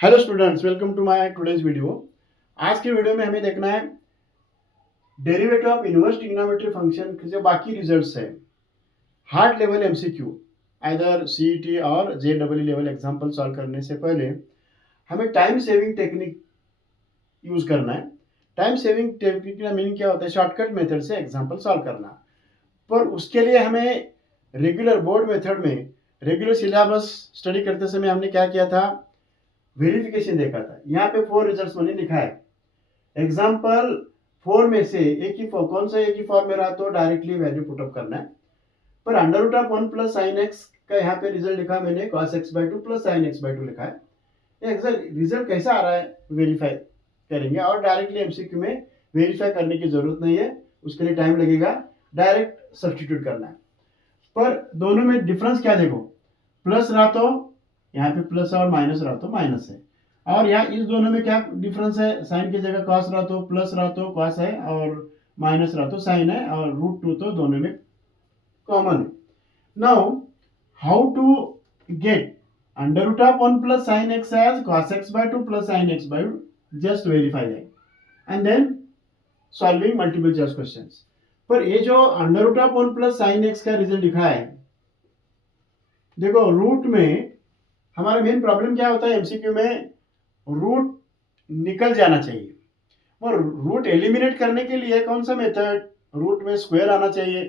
Hello students, welcome to my today's video. आज की video में हमें देखना है derivative of inverse trigonometry function के जो बाकी रिजल्ट्स है hard level MCQ either CET और जेडब्ल्यू लेवल एग्जांपल सॉल्व करने से पहले हमें टाइम सेविंग टेक्निक यूज करना है। टाइम सेविंग टेक्निक का मीनिंग क्या होता है? शॉर्टकट मेथड से एग्जांपल सॉल्व करना। पर उसके लिए हमें रेगुलर बोर्ड मेथड में रेगुलर सिलेबस स्टडी करते समय हमने क्या किया था? वेरिफिकेशन देखा था। यहाँ पे 4 रिजल्ट्स मैंने लिखा है। एग्जाम्पल 4 में से कौन सा एक ही फॉर्म में रहा तो डायरेक्टली वैल्यू पुटअप करना है। पर under root of 1 plus sine x का यहाँ पे रिजल्ट लिखा मैंने cos x by 2 plus sine x by 2 लिखा है। रिजल्ट कैसा आ रहा है वेरीफाई करेंगे, और डायरेक्टली एमसीक्यू में वेरीफाई करने की जरूरत नहीं है, उसके लिए टाइम लगेगा, डायरेक्ट सब्सटीट्यूट करना है। पर दोनों में डिफरेंस क्या देखो, प्लस रहा तो यहाँ पे प्लस और माइनस रहा तो माइनस है, और यहाँ इस दोनों में क्या डिफरेंस है? साइन की जगह कॉस रहा तो प्लस रहा तो कॉस है, और माइनस रहा तो साइन है, और रूट 2 तो दोनों में कॉमन है। Now how to get under root of 1 plus sine x as cos x by 2 plus sine x by 2? Just verify that and then solving multiple choice questions. पर ये जो under root of 1 plus sine x का result दिखा है, देखो root में हमारा main problem क्या होता है एमसीक्यू में? रूट निकल जाना चाहिए, और रूट एलिमिनेट करने के लिए कौन सा मेथड? रूट में स्क्वायर आना चाहिए,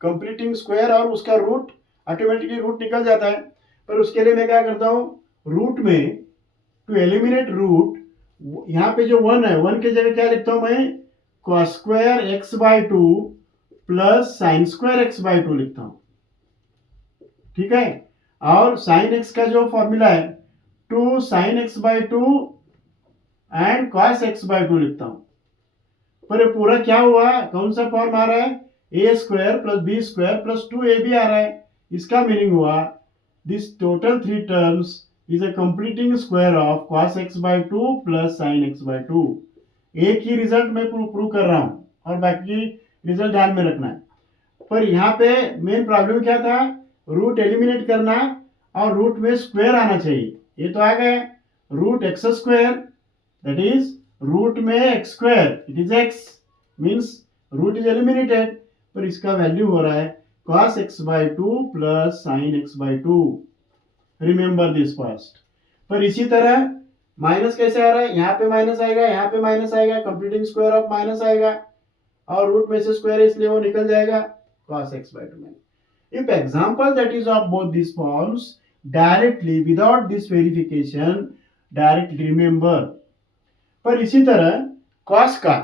कंप्लीटिंग स्क्वायर, और उसका रूट ऑटोमेटिकली रूट निकल जाता है। पर उसके लिए मैं क्या करता हूँ, रूट में टू एलिमिनेट रूट, यहाँ पे जो 1 है 1 की जगह क्या लिखता हूँ मैं? Cos square x by 2 plus sign square x by 2 लिखता हूँ, ठीक है। और साइन एक्स का जो फॉर्मूला है 2 sign x by 2 and cos x by 2 लिखता हूं। पर ये पूरा क्या हुआ? कौन सा फॉर्म आ रहा है? A square plus b square plus 2ab आ रहा है। इसका मीनिंग हुआ this total 3 terms is a completing square of cos x by 2 plus sine x by 2। एक ही रिजल्ट मैं प्रूव कर रहा हूं, और बाकी रिजल्ट ध्यान में रखना है। पर यहाँ पे मेन प्रॉब्लम क्या था? रूट एलिमिनेट करना, और रूट में स्क्वायर आना चाहिए। ये तो आ गया root x square, that is root में x square, it is x, means root is eliminated. पर इसका वैल्यू हो रहा है cos x by 2 plus sine x by 2। Remember this first. पर इसी तरह माइनस कैसे आ रहा है? यहाँ पे माइनस आएगा, यहाँ पे माइनस आएगा, कंप्लीटिंग स्क्वायर ऑफ माइनस आएगा, और रूट में से स्क्वायर है इसलिए वो निकल जाएगा cos x by 2। If example that is of both these forms directly without this verification, directly remember। पर इसी तरह cos का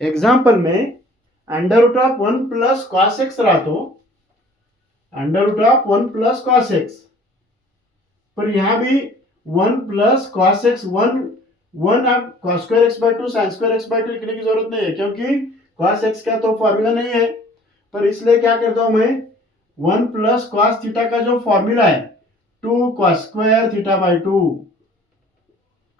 एग्जाम्पल में under root of 1 plus cos x रहा तो under root of 1 plus cos x, पर यहां भी 1 प्लस कॉस एक्स 1 आप cos square x by 2 sine square x by 2 लिखने की जरूरत नहीं है, क्योंकि कॉस एक्स का तो फॉर्मूला नहीं है। पर इसलिए क्या करता हूं मैं? 1 प्लस कॉस थीटा का जो फॉर्मूला है 2 cos square theta by 2,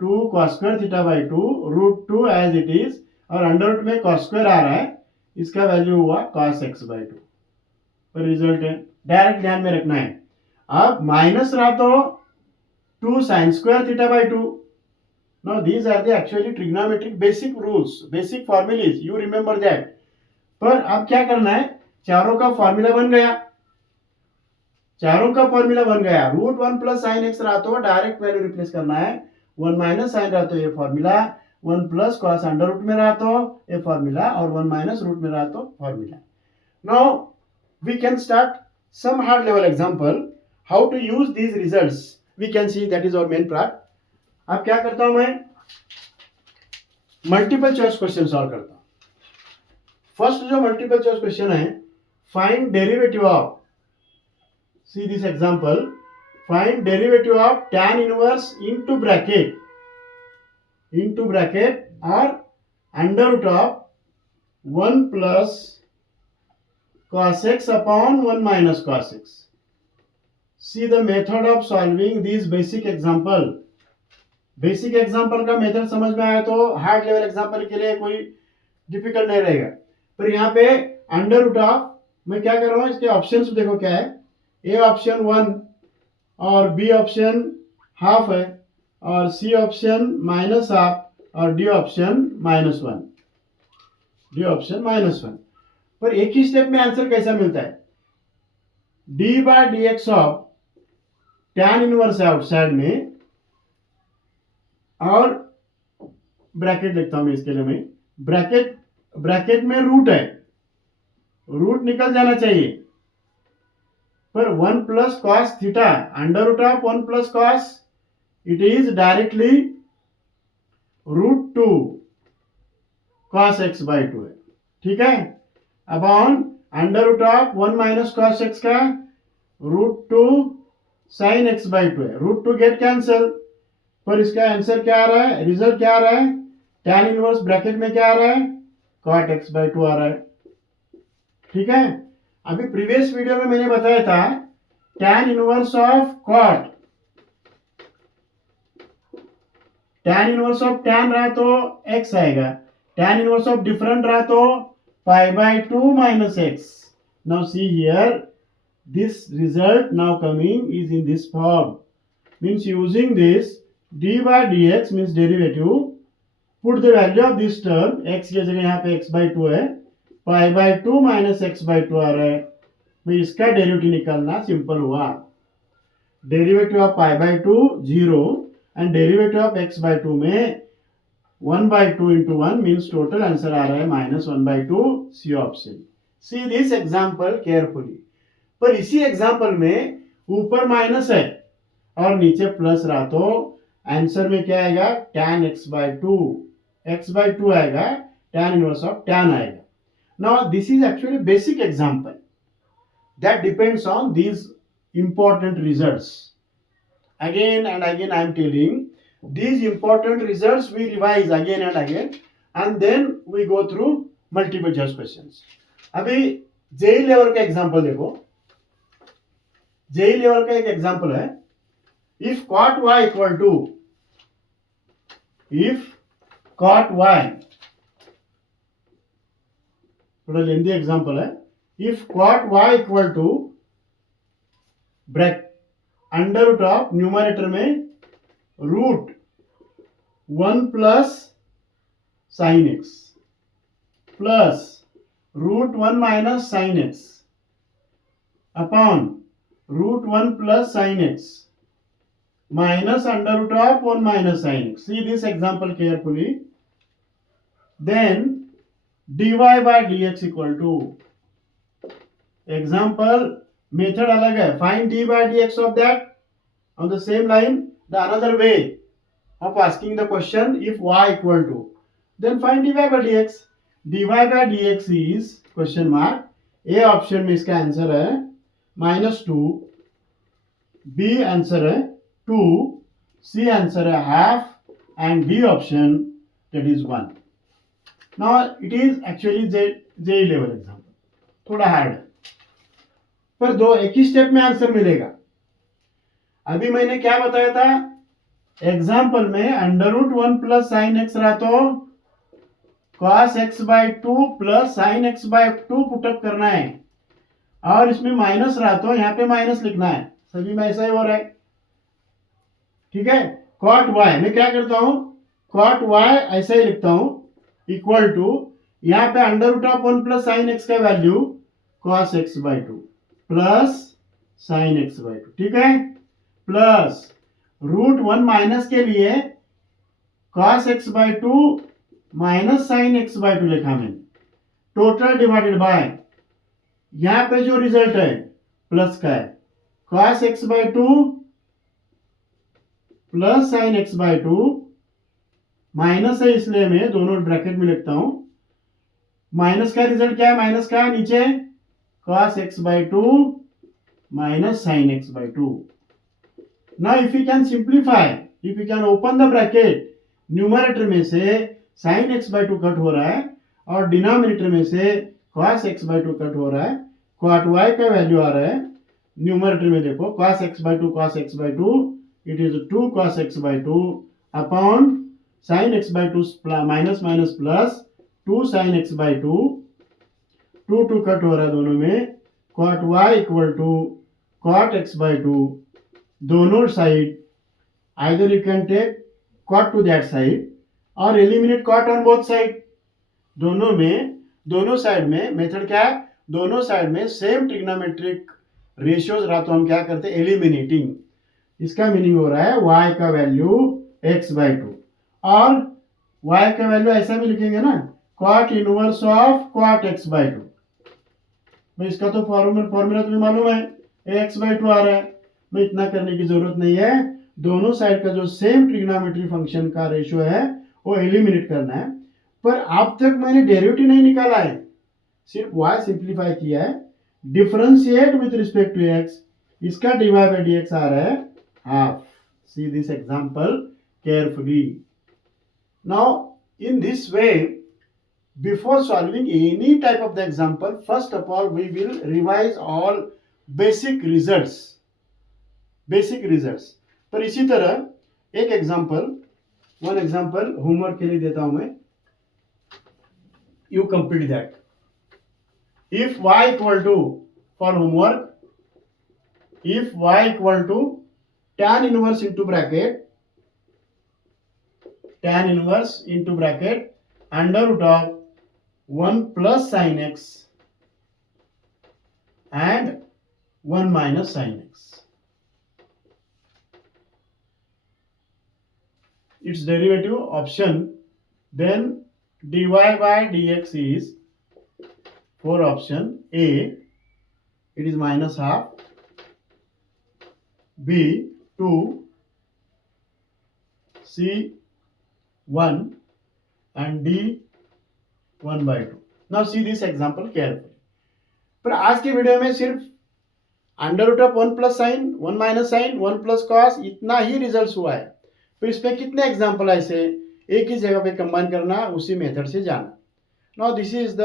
2 cos square theta by 2 root 2 as it is, और अंडर रूट में कॉस स्क्वायर आ रहा है, इसका वैल्यू हुआ कॉस एक्स बाई 2। पर रिजल्ट है, डायरेक्ट ध्यान में रखना है। अब माइनस रहा तो 2 sine square theta by 2। Now these are the actually trigonometric basic rules, basic formulas, you remember that। पर अब क्या करना है? चारों का फॉर्मूला बन गया, चारों का फॉर्मूला बन गया। रूट 1 प्लस साइन एक्स रहा तो डायरेक्ट वैल्यू रिप्लेस करना है, 1 माइनस साइन रहा तो ये formula, 1 plus cos under root में रहा तो ये फॉर्मूला, और 1 माइनस रूट में रहा तो formula. Now we can start some hard level example how to use these results. We can see that is our main part. अब क्या करता हूं मैं? मल्टीपल चॉइस क्वेश्चन सॉल्व करता हूं। फर्स्ट जो मल्टीपल चॉइस क्वेश्चन है, find derivative of, see this example, find derivative of tan inverse into bracket और under root of 1 plus cos x upon 1 minus cos x। See the method of solving these basic example। Basic example का method समझ में आया तो hard level example के लिए कोई difficult नहीं रहेगा। पर यहाँ पे अंडर रूट ऑफ, मैं क्या कर रहा हूँ, इसके ऑप्शंस देखो क्या है। ए ऑप्शन 1 और बी ऑप्शन हाफ है, और सी ऑप्शन -हाफ और डी ऑप्शन -1, डी ऑप्शन -1। पर एक ही स्टेप में आंसर कैसा मिलता है? D by d x of tan inverse outside में, और ब्रैकेट लिखता हूं मैं इसके लिए, मैं ब्रैकेट में रूट है, रूट निकल जाना चाहिए, पर 1 plus cos theta under root of 1 plus cos, it is directly √2 cos x by 2 है, ठीक है। Upon under root of 1 minus cos x का √2 sin x बाई 2 है, √2 गेट कैंसल, पर इसका आंसर क्या आ रहा है, रिजल्ट क्या आ रहा है, tan इनवर्स ब्रैकेट में क्या आ रहा है, cot x बाई 2 आ रहा है, ठीक है। अभी प्रीवियस वीडियो में मैंने बताया था tan inverse of cot, tan inverse of tan रहा तो x आएगा, tan इनवर्स ऑफ डिफरेंट रहा तो pi by 2 minus x। Now see here, this result now coming is in this form, means using this d by dx means derivative, put the value of this term, x की जगह यहाँ पे x by 2 है, pi by 2 minus x by 2 आ रहा है, तो इसका derivative निकालना सिंपल हुआ। Derivative of pi by 2 0 and derivative of x by 2 में 1 by 2 into 1 means total answer आ रहा है -1 by 2, C option. See this example carefully. पर इसी एग्जाम्पल में ऊपर माइनस है और नीचे प्लस रहा तो आंसर में क्या आएगा, tan x by 2, x by 2 आएगा, tan इनवर्स ऑफ tan आएगा। Now this is actually basic example that depends on these important results. Again and again I am telling, these important results we revise again and then we go through multiple choice questions। अभी JEE level का example देखो, JEE level का एक example है, if cot y equal to, if cot y, थोड़ा lengthy example है, if cot y equal to bracket under root of numerator में √1 plus sine x plus √1 minus sine x upon √1 plus sine x minus under root of 1 minus sine x. See this example carefully. Then dy by dx equal to, example method अलग है, find d by dx of that on the same line, the another way of asking the question, if y equal to, then find dy by dx। dy by dx is question mark, a option में इसका answer है -2, b answer है 2, c answer है half and d option that is 1। now it is actually JEE level example, थोड़ा hard है, पर दो एक ही स्टेप में आंसर मिलेगा। अभी मैंने क्या बताया था, एग्जाम्पल में √1 प्लस साइन एक्स रहा तो cos x by 2 plus sine x by 2 put up करना है, और इसमें माइनस रहा तो यहाँ पे माइनस लिखना है, सभी में ऐसा ही हो रहा है, ठीक है। cot y मैं क्या करता हूँ, cot y ऐसा ही लिखता हूँ, इक्वल टू यहाँ पे under root of 1 plus sine x का value cos x by 2 plus sine x by 2, ठीक है, प्लस √1 माइनस के लिए cos x by 2 minus sine x by 2 लिखा मैंने, टोटल डिवाइडेड बाय, यहां पे जो रिजल्ट है प्लस का है, cos x by 2 plus sign x by 2, minus है इसलिए मैं दोनों ब्रैकेट में लिखता हूं, माइनस का रिजल्ट क्या है, माइनस का नीचे cos x by 2 minus sine x by 2। Now if you can simplify, if you can open the bracket, numerator में से sin x by 2 कट हो रहा है और डिनोमिनेटर में से cos x by 2 कट हो रहा है, cot y का वैल्यू आ रहा है, न्यूमरेटर में देखो cos x by 2 it is 2 cos x by 2 upon sin x by 2 minus minus plus 2 sin x by 2, 2 cut हो रहा है दोनों में, cot y equal to cot x by 2, दोनों side either you can take cot to that side or eliminate cot on both side. दोनों side में method क्या है, दोनों साइड में सेम ट्रिग्नोमेट्रिक रेशियोज रहा तो हम क्या करते हैं, एलिमिनेटिंग. इसका मीनिंग हो रहा है y का वैल्यू x/2 और y का वैल्यू ऐसा भी लिखेंगे ना, cot inverse of cot x/2. मैं इसका तो फॉर्मूला तुम्हें मालूम है, x/2 आ रहा है. मैं इतना करने की जरूरत नहीं है. दोनों साइड का जो सेम ट्रिग्नोमेट्री फंक्शन का रेशियो है वो एलिमिनेट करना है. पर अब तक मैंने डेरिवेटिव नहीं निकाला है, सिर्फ y सिंप्लीफाई किया है. Differentiate with respect to x, इसका dy by dx आ रहा है half. See this example carefully. Now in this way, before solving any type of the example, first of all we will revise all basic results. पर इसी तरह एक example, one example homework के लिए देता हूं मैं. You complete that. If y equal to, for homework, if y equal to tan inverse into bracket under root of 1 plus sin x and 1 minus sin x. Its derivative option, then dy by dx is, for option A it is minus half, B 2, C 1 and D 1/2. Now see this example carefully. पर आज के video में सिर्फ under root of 1 plus sine, 1 minus sine, 1 plus cos, इतना ही result हुआ है. तो इसमें कितने एग्जाम्पल ऐसे एक ही जगह पे कंबाइन करना, उसी मेथड से जाना. Now this is the,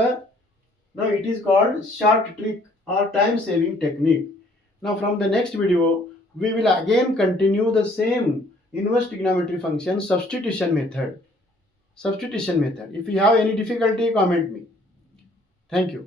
now it is called short trick और time saving technique. Now from the next video we will again continue the same inverse trigonometry function substitution method. If you have any difficulty, comment me. Thank you.